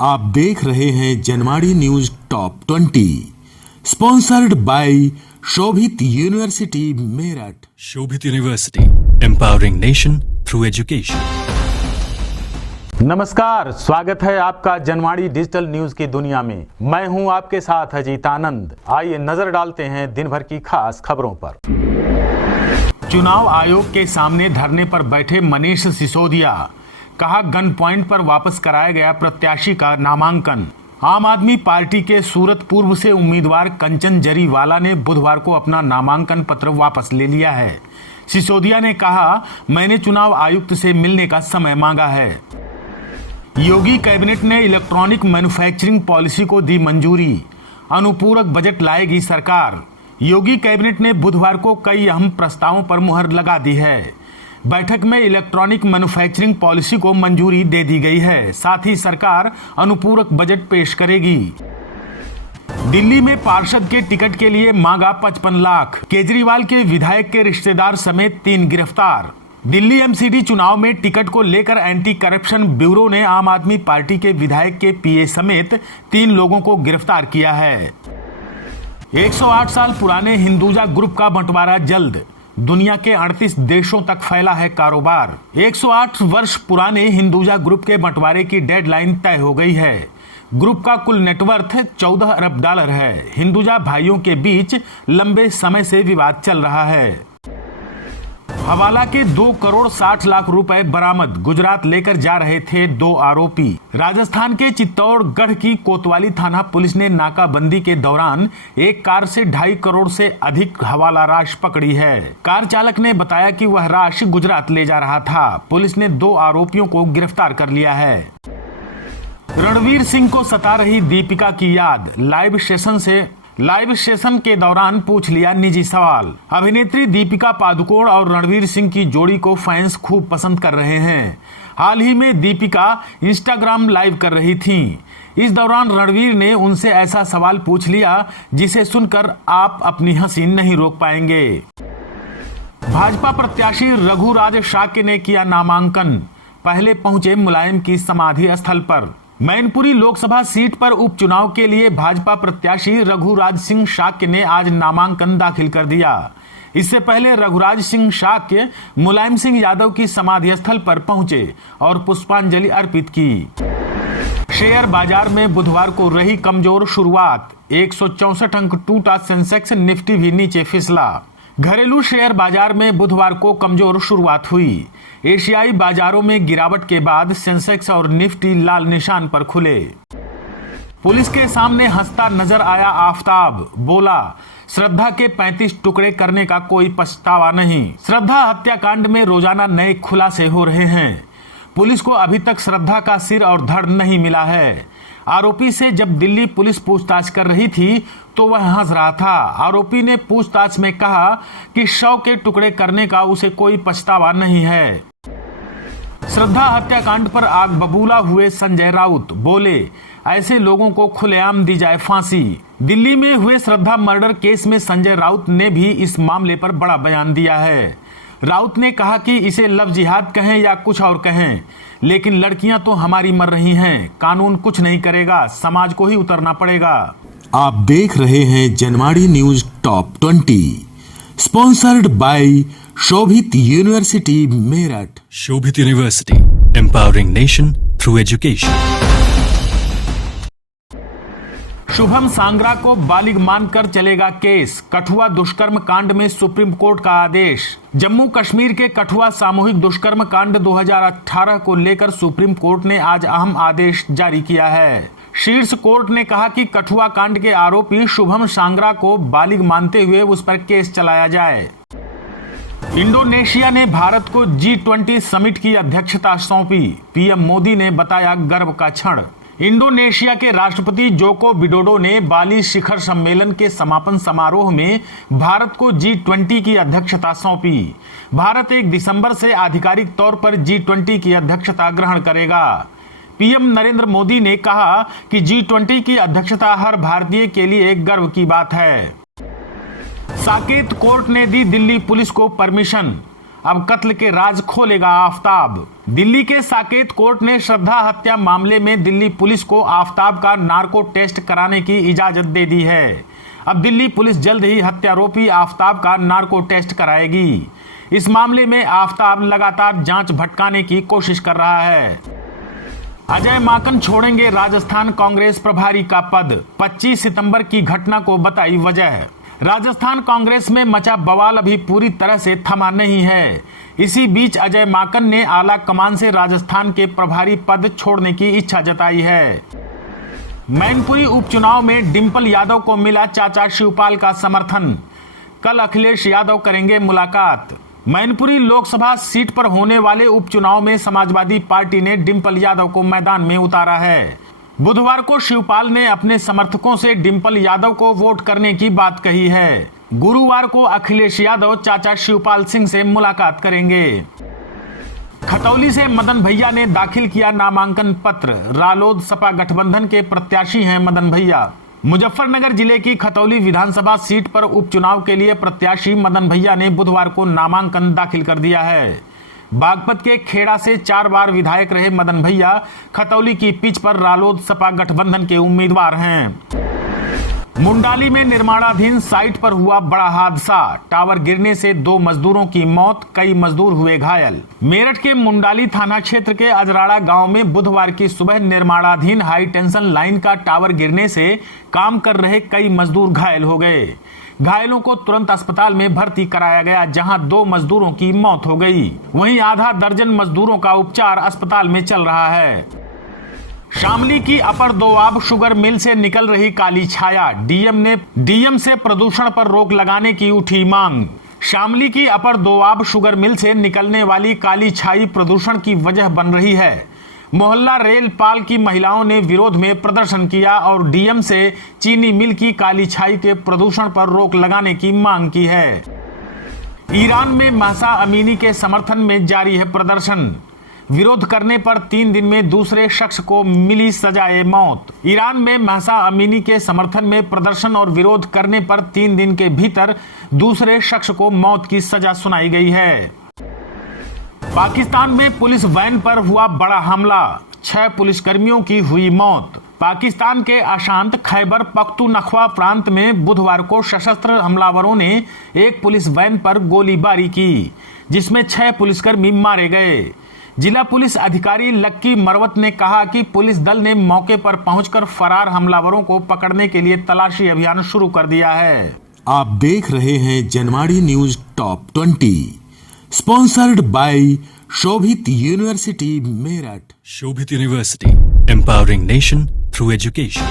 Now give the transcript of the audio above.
आप देख रहे हैं Janwadi news top 20 sponsored by Shobhit university Meerut. Shobhit university, empowering nation through education. नमस्कार, स्वागत है आपका जनवाड़ी डिजिटल न्यूज की दुनिया में। मैं हूं आपके साथ अजीत आनंद। आइए नजर डालते हैं दिन भर की खास खबरों पर। चुनाव आयोग के सामने धरने पर बैठे मनीष सिसोदिया, कहा गन पॉइंट पर वापस कराया गया प्रत्याशी का नामांकन। आम आदमी पार्टी के सूरत पूर्व से उम्मीदवार कंचन जरीवाला ने बुधवार को अपना नामांकन पत्र वापस ले लिया है। सिसोदिया ने कहा, मैंने चुनाव आयुक्त से मिलने का समय मांगा है। योगी कैबिनेट ने इलेक्ट्रॉनिक मैन्युफैक्चरिंग पॉलिसी को दी मंजूरी, अनुपूरक बजट लाएगी सरकार। योगी कैबिनेट ने बुधवार को कई अहम प्रस्तावों पर मुहर लगा दी है। बैठक में इलेक्ट्रॉनिक मैन्युफैक्चरिंग पॉलिसी को मंजूरी दे दी गई है। साथ ही सरकार अनुपूरक बजट पेश करेगी। दिल्ली में पार्षद के टिकट के लिए मांगा 55 लाख। केजरीवाल के विधायक के रिश्तेदार समेत 3 गिरफ्तार। दिल्ली एमसीडी चुनाव में टिकट को लेकर एंटी करप्शन ब्यूरो ने आम आदमी पार्टी के विधायक के पीए समेत 3 लोगों को गिरफ्तार किया है। 108 साल पुराने हिंदुजा ग्रुप का बंटवारा जल्द। दुनिया के 38 देशों तक फैला है कारोबार। 108 वर्ष पुराने हिंदुजा ग्रुप के बंटवारे की डेडलाइन तय हो गई है। ग्रुप का कुल नेटवर्थ $14 अरब है। हिंदुजा भाइयों के बीच लंबे समय से विवाद चल रहा है। हवाला के 2 करोड़ 60 लाख रुपए बरामद। गुजरात लेकर जा रहे थे 2 आरोपी। राजस्थान के चित्तौड़गढ़ की कोतवाली थाना पुलिस ने नाकाबंदी के दौरान एक कार से 2.5 करोड़ से अधिक हवाला राशि पकड़ी है। कार चालक ने बताया कि वह राशि गुजरात ले जा रहा था। पुलिस ने 2 आरोपियों को गिरफ्तार कर लिया है। रणवीर सिंह को सता रही दीपिका की याद। लाइव सेशन के दौरान पूछ लिया निजी सवाल। अभिनेत्री दीपिका पादुकोण और रणवीर सिंह की जोड़ी को फैंस खूब पसंद कर रहे हैं। हाल ही में दीपिका इंस्टाग्राम लाइव कर रही थीं। इस दौरान रणवीर ने उनसे ऐसा सवाल पूछ लिया जिसे सुनकर आप अपनी हंसी नहीं रोक पाएंगे। भाजपा प्रत्याशी रघुराज शाक्य ने किया नामांकन। पहले पहुंचे मुलायम की समाधि स्थल पर। मैनपुरी लोकसभा सीट पर उपचुनाव के लिए भाजपा प्रत्याशी रघुराज सिंह शाक्य ने आज नामांकन दाखिल कर दिया। इससे पहले रघुराज सिंह शाक्य मुलायम सिंह यादव की समाधि स्थल पर पहुंचे और पुष्पांजलि अर्पित की। शेयर बाजार में बुधवार को रही कमजोर शुरुआत। 164 अंक टूटा सेंसेक्स, निफ्टी भी नीचे फिसला। घरेलू शेयर बाजार में बुधवार को कमजोर शुरुआत हुई। एशियाई बाजारों में गिरावट के बाद सेंसेक्स और निफ्टी लाल निशान पर खुले। पुलिस के सामने हंसता नजर आया आफताब। बोला, श्रद्धा के 35 टुकड़े करने का कोई पछतावा नहीं। श्रद्धा हत्याकांड में रोजाना नए खुलासे हो रहे हैं। पुलिस को अभी तक श्रद्धा का सिर और धड़ नहीं मिला है। आरोपी से जब दिल्ली पुलिस पूछताछ कर रही थी तो वह हंस रहा था। आरोपी ने पूछताछ में कहा कि शव के टुकड़े करने का उसे कोई पछतावा नहीं है। श्रद्धा हत्याकांड पर आग बबूला हुए संजय राउत। बोले, ऐसे लोगों को खुलेआम दी जाए फांसी। दिल्ली में हुए श्रद्धा मर्डर केस में संजय राउत ने भी इस मामले पर बड़ा बयान दिया है। राउत ने कहा कि इसे लव जिहाद कहें या कुछ और कहें, लेकिन लड़कियां तो हमारी मर रही हैं। कानून कुछ नहीं करेगा, समाज को ही उतरना पड़ेगा। आप देख रहे हैं Janwadi news top 20 sponsored by Shobhit university Meerut. Shobhit university, empowering nation through education. Shubham Sangra को बालिग मानकर चलेगा केस। कठुआ दुष्कर्म कांड में सुप्रीम कोर्ट का आदेश। जम्मू कश्मीर के कठुआ सामूहिक दुष्कर्म कांड 2018 को लेकर सुप्रीम कोर्ट ने आज अहम आदेश जारी किया है। शीर्ष कोर्ट ने कहा कि कठुआ कांड के आरोपी शुभम सांगरा को बालिग मानते हुए उस पर केस चलाया जाए। इंडोनेशिया ने भारत को G20 समिट की अध्यक्षता सौंपी। पीएम मोदी ने बताया गर्व का क्षण। इंडोनेशिया के राष्ट्रपति जोको विडोडो ने बाली शिखर सम्मेलन के समापन समारोह में भारत को G20 की अध्यक्षता सौंपी। भारत 1 दिसंबर से आधिकारिक तौर पर G20 की अध्यक्षता ग्रहण करेगा। पीएम नरेंद्र मोदी ने कहा कि G20 की अध्यक्षता हर भारतीय के लिए एक गर्व की बात है। साकेत कोर्ट ने दी दिल्ली पुलिस को परमिशन। अब कत्ल के राज खोलेगा आफताब। दिल्ली के साकेत कोर्ट ने श्रद्धा हत्या मामले में दिल्ली पुलिस को आफताब का नार्को टेस्ट कराने की इजाजत दे दी है। अब दिल्ली पुलिस जल्द ही हत्यारोपी आफताब का नार्को टेस्ट कराएगी। इस मामले में आफताब लगातार जांच भटकाने की कोशिश कर रहा है। अजय माकन छोड़ेंगे राजस्थान कांग्रेस प्रभारी का पद, 25 सितंबर की घटना को बताई वजह। राजस्थान कांग्रेस में मचा बवाल अभी पूरी तरह से थमा नहीं है। इसी बीच अजय माकन ने आला कमान से राजस्थान के प्रभारी पद छोड़ने की इच्छा जताई है। मैनपुरी उपचुनाव में डिंपल यादव को मिला चाचा शिवपाल का समर्थन। कल अखिलेश यादव करेंगे मुलाकात। मैनपुरी लोकसभा सीट पर होने वाले उपचुनाव में समाजवादी पार्टी ने डिंपल यादव को मैदान में उतारा है। बुधवार को शिवपाल ने अपने समर्थकों से डिंपल यादव को वोट करने की बात कही है। गुरुवार को अखिलेश यादव चाचा शिवपाल सिंह से मुलाकात करेंगे। खतौली से मदन भैया ने दाखिल किया नामांकन पत्र। रालोद सपा गठबंधन के प्रत्याशी हैं मदन भैया। मुजफ्फरनगर जिले की खतौली विधानसभा सीट पर उपचुनाव के लिए प्रत्याशी मदन भैया ने बुधवार को नामांकन दाखिल कर दिया है। बागपत के खेड़ा से 4 बार विधायक रहे मदन भैया खतौली की पिच पर रालोद सपा गठबंधन के उम्मीदवार हैं। मुंडाली में निर्माणाधीन साइट पर हुआ बड़ा हादसा। टावर गिरने से 2 मजदूरों की मौत, कई मजदूर हुए घायल। मेरठ के मुंडाली थाना क्षेत्र के अजराड़ा गांव में बुधवार की सुबह निर्माणाधीन हाई टेंशन लाइन का टावर गिरने से काम कर रहे कई मजदूर घायल हो गए। घायलों को तुरंत अस्पताल में भर्ती कराया गया, जहां 2 मजदूरों की मौत हो गई। वहीं आधा दर्जन मजदूरों का उपचार अस्पताल में चल रहा है। शामली की अपर दोआब शुगर मिल से निकल रही काली छाया। डीएम से प्रदूषण पर रोक लगाने की उठी मांग। शामली की अपर दोआब शुगर मिल से निकलने वाली काली छाई प्रदूषण की वजह बन रही है। मोहल्ला रेल पाल की महिलाओं ने विरोध में प्रदर्शन किया और डीएम से चीनी मिल की काली छाई के प्रदूषण पर रोक लगाने की मांग की है। ईरान में महसा अमीनी के समर्थन में जारी है प्रदर्शन। विरोध करने पर 3 दिन में दूसरे शख्स को मिली सजाए मौत। ईरान में महसा अमीनी के समर्थन में प्रदर्शन और विरोध करने पर 3 दिन के भीतर दूसरे शख्स को मौत की सजा सुनाई गई है। पाकिस्तान में पुलिस वैन पर हुआ बड़ा हमला, 6 पुलिसकर्मियों की हुई मौत। पाकिस्तान के अशांत खैबर पख्तूनख्वा प्रांत में बुधवार को सशस्त्र हमलावरों ने एक पुलिस वैन पर गोलीबारी की, जिसमें 6 पुलिसकर्मी मारे गए। जिला पुलिस अधिकारी लक्की मरवत ने कहा कि पुलिस दल ने मौके पर पहुंचकर फरार हमलावरों को पकड़ने के लिए तलाशी अभियान शुरू कर दिया है। आप देख रहे हैं Janmadi news top 20, sponsored by Shobhit university Meerut. Shobhit University, empowering nation through education.